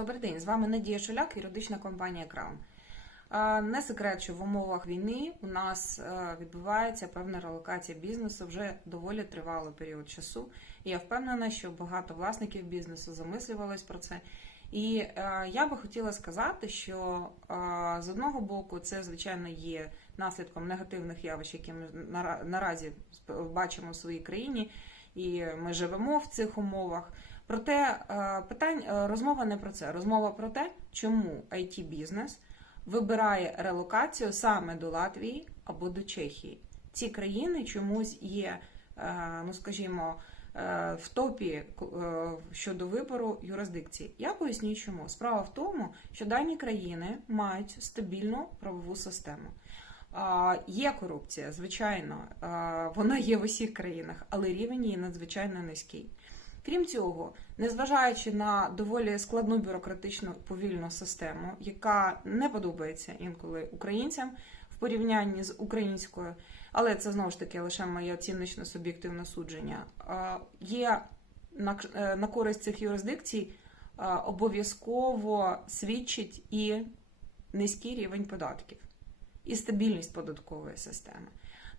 Добрий день, з вами Надія Шуляк, юридична компанія Краун. Не секрет, що в умовах війни у нас е, відбувається певна релокація бізнесу вже доволі тривалий період часу. І я впевнена, що багато власників бізнесу замислювались про це. І е, я би хотіла сказати, що е, з одного боку це звичайно є наслідком негативних явищ, які ми нара- наразі бачимо в своїй країні, і ми живемо в цих умовах. Проте е, питань е, розмова не про це. Розмова про те, чому it бізнес вибирає релокацію саме до Латвії або до Чехії. Ці країни чомусь є, е, ну скажімо, в топі щодо вибору юрисдикції. Я поясню, чому справа в тому, що дані країни мають стабільну правову систему. Є корупція, звичайно, вона є в усіх країнах, але рівень її надзвичайно низький. Крім цього, незважаючи на доволі складну бюрократичну повільну систему, яка не подобається інколи українцям в порівнянні з українською, але це знову ж таки лише моє оціночно суб'єктивне судження, є на, е, на користь цих юрисдикцій обов'язково свідчить і низький рівень податків і стабільність податкової системи.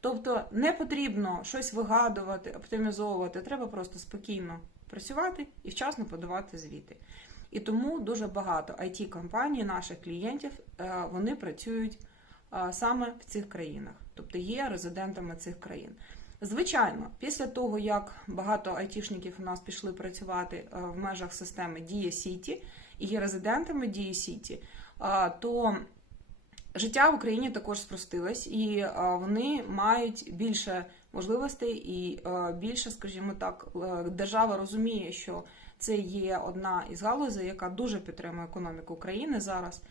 Тобто не потрібно щось вигадувати, оптимізовувати, треба просто спокійно працювати і вчасно подавати звіти. І тому дуже багато it компаній наших клієнтів е, вони працюють е, саме в цих країнах, тобто є резидентами цих країн. Звичайно, після того, як багато айтішників у нас пішли працювати е, в межах системи Дія Сіті і є резидентами Дія Сіті, то життя в Україні також спростилось, і вони мають більше можливостей і е, більше, скажімо так, е, держава розуміє, що це є одна із галузей, яка дуже підтримує економіку України зараз.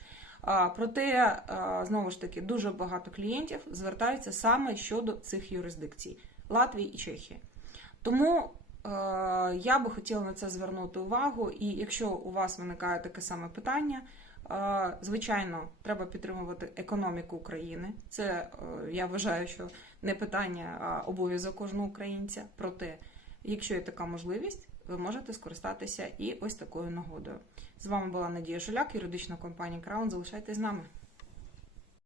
Проте, е, знову ж таки, дуже багато клієнтів звертаються саме щодо цих юрисдикцій Латвії і Чехії. Тому я би хотіла на це звернути увагу, і якщо у вас виникає таке саме питання, е, звичайно, треба підтримувати економіку України. Це е, я вважаю, що не питання, а обов'язок кожного українця. Проте, якщо є така можливість, ви можете скористатися і ось такою нагодою. З вами була Надія Жуляк, юридична компанія Краун. Залишайтесь з нами.